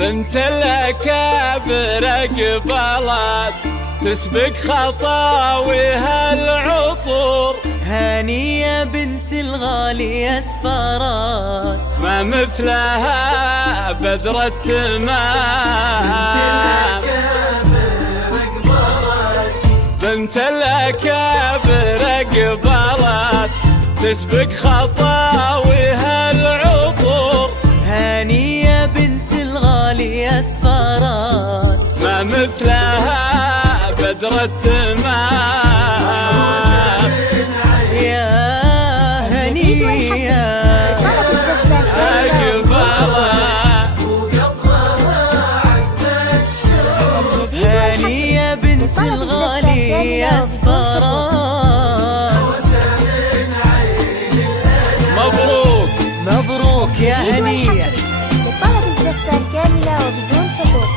بنت الأكابر قبلت تسبق خطاويها العطور. هانية بنت الغالي أسفارات ما مثلها بدر التمام. بنت الأكابر قبلت تسبق خطاويها العطور. هانية بنت الغالي أسفارات ما مثلها بدر التمام. يا هنية هانية بنت الغالي أسفارات. مبروك مبروك يا هنية. لطلب الزفة كاملة وبدون حقوق.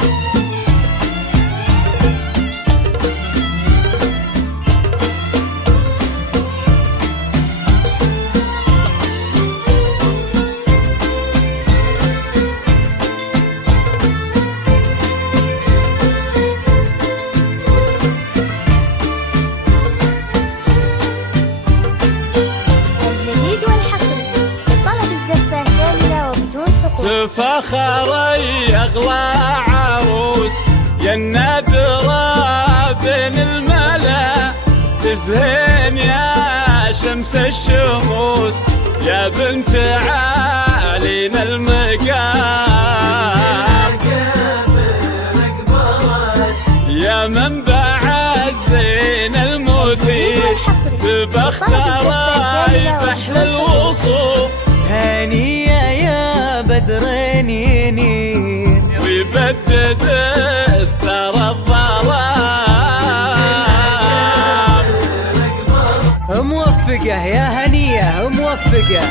تفخري أغلى عروس يا النادرة بين الملا. تزهين يا شمس الشموس يا بنت عالينا المقام. يا منبع الزين المثير تبختري بحل الوصوف. هانية يا بدرين ينير ويبدد استر الظلام. موفقة يا هنية موفقة.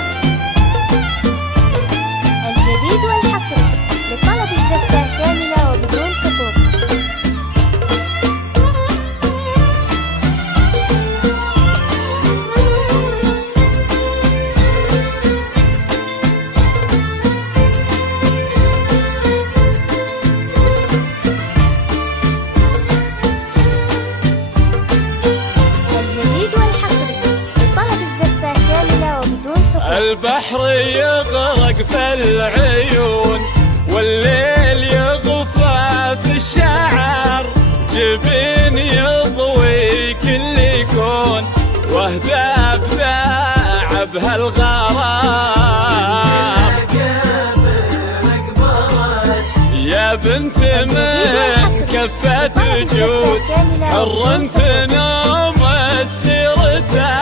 الجديد والحصري لطلب الزفة كاملة وبدون حقوق. البحر يغرق في العيون والليل يغفى في الشعر. جبين يضوي كل كون واهدى بذاعب هالغرام. يا بنت من كفة جود حر تنام سيرته.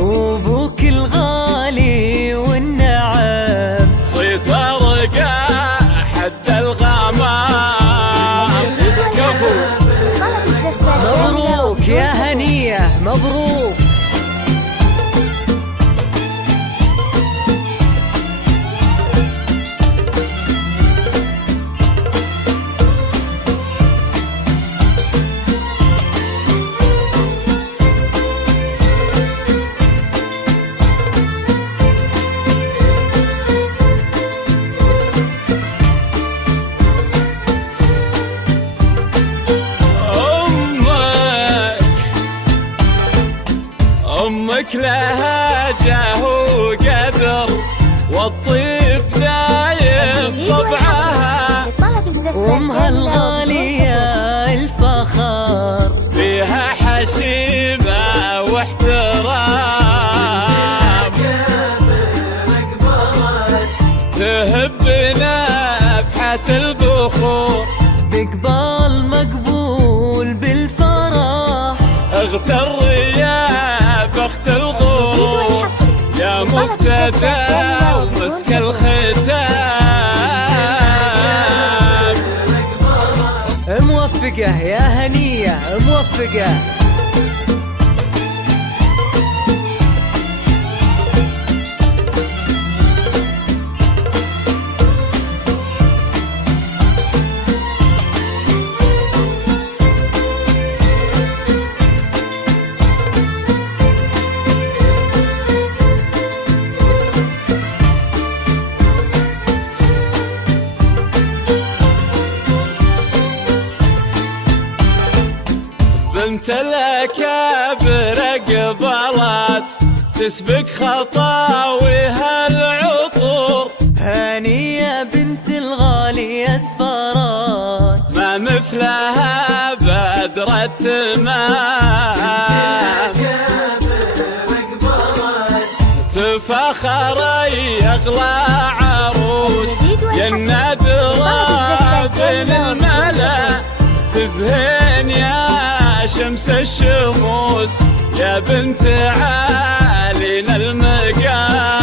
وابوك الغالي والنعم صيت ارقى حد الغمام. مبروك يا هنية مبروك. أمك لها جاه وقدر والطيب دايم طبعها. أمها الغالية الفخر فيها حشيمة واحترام. تهبنا بحة البخور بقبال مقبول بالفرح. اغتر يا بخت الغور يا مبتدى ومسك الختام. موفقة يا هنية موفقة. تسبق خطاويها العطور. هانية بنت الغالي اسفارات، ما مثلها بدر التمام. تفاخر يغلى عروس يا النادرة بين الملا. تزهين يا شمس الشموس يا بنت عالينا المقام.